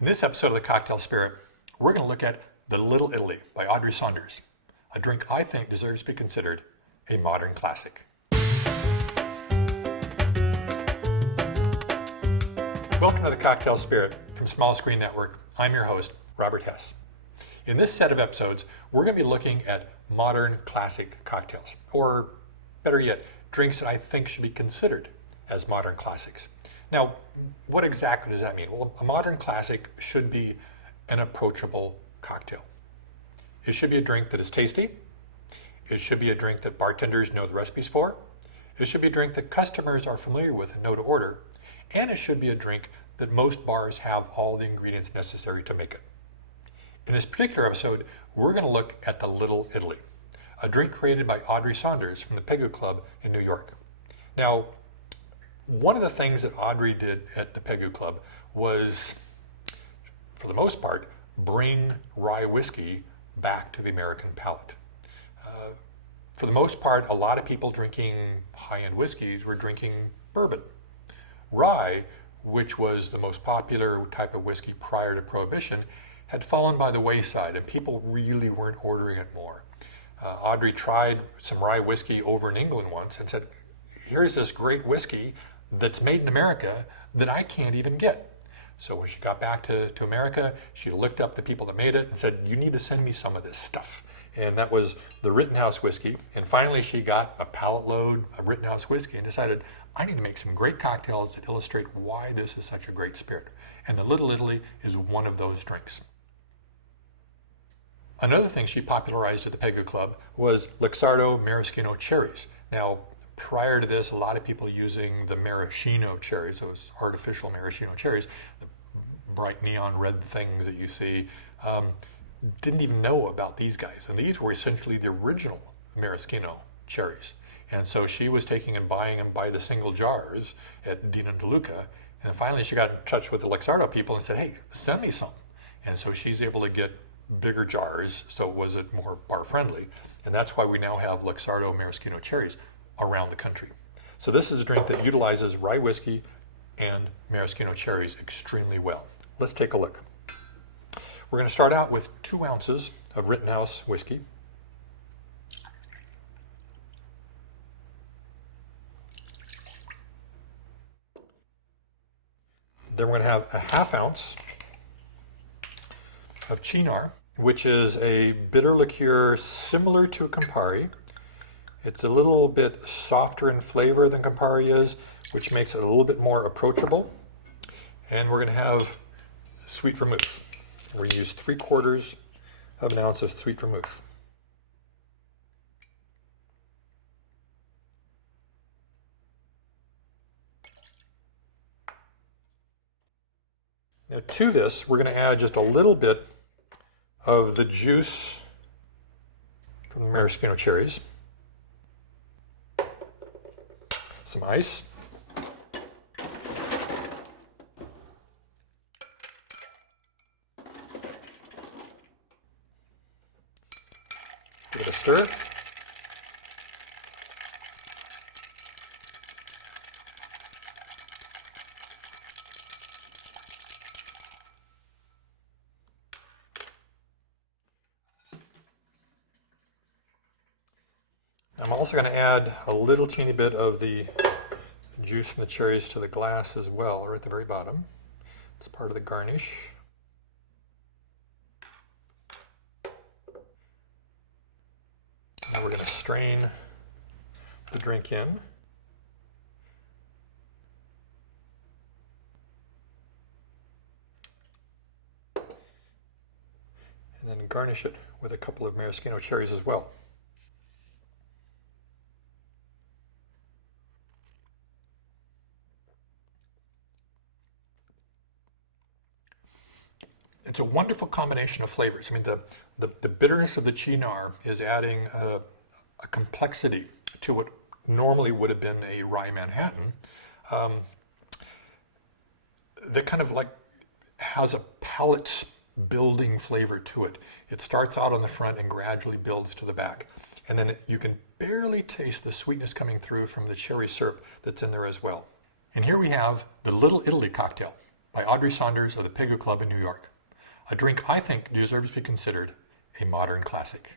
In this episode of The Cocktail Spirit, we're going to look at The Little Italy by Audrey Saunders, a drink I think deserves to be considered a modern classic. Welcome to The Cocktail Spirit from Small Screen Network. I'm your host, Robert Hess. In this set of episodes, we're going to be looking at modern classic cocktails, or better yet, drinks that I think should be considered as modern classics. Now, what exactly does that mean? Well, a modern classic should be an approachable cocktail. It should be a drink that is tasty. It should be a drink that bartenders know the recipes for. It should be a drink that customers are familiar with and know to order. And it should be a drink that most bars have all the ingredients necessary to make it. In this particular episode, we're going to look at the Little Italy, a drink created by Audrey Saunders from the Pegu Club in New York. Now, one of the things that Audrey did at the Pegu Club was, for the most part, bring rye whiskey back to the American palate. For the most part, a lot of people drinking high-end whiskeys were drinking bourbon. Rye, which was the most popular type of whiskey prior to Prohibition, had fallen by the wayside and people really weren't ordering it more. Audrey tried some rye whiskey over in England once and said, here's this great whiskey that's made in America that I can't even get. So when she got back to America, she looked up the people that made it and said, you need to send me some of this stuff. And that was the Rittenhouse whiskey. And finally she got a pallet load of Rittenhouse whiskey and decided, I need to make some great cocktails that illustrate why this is such a great spirit. And the Little Italy is one of those drinks. Another thing she popularized at the Pegu Club was Luxardo maraschino cherries. Now, prior to this, a lot of people using the maraschino cherries, those artificial maraschino cherries, the bright neon red things that you see, didn't even know about these guys. And these were essentially the original maraschino cherries. And so she was taking and buying them by the single jars at Dino DeLuca. And finally she got in touch with the Luxardo people and said, hey, send me some. And so she's able to get bigger jars, so was it more bar friendly. And that's why we now have Luxardo maraschino cherries around the country. So this is a drink that utilizes rye whiskey and maraschino cherries extremely well. Let's take a look. We're going to start out with 2 ounces of Rittenhouse whiskey. Then we're going to have a ½ ounce of Cynar, which is a bitter liqueur similar to Campari. It's a little bit softer in flavor than Campari is, which makes it a little bit more approachable. And we're going to have sweet vermouth. We're going to use 3/4 of an ounce of sweet vermouth. Now to this, we're going to add just a little bit of the juice from the maraschino cherries, some ice, give it a stir. I'm also going to add a little teeny bit of the juice from the cherries to the glass as well, right at the very bottom. It's part of the garnish. Now we're going to strain the drink in. And then garnish it with a couple of maraschino cherries as well. It's a wonderful combination of flavors. I mean, the bitterness of the Cynar is adding a complexity to what normally would have been a rye Manhattan that kind of like has a palate building flavor to it. It starts out on the front and gradually builds to the back. And then you can barely taste the sweetness coming through from the cherry syrup that's in there as well. And here we have the Little Italy cocktail, by Audrey Saunders of the Pegu Club in New York. A drink I think deserves to be considered a modern classic.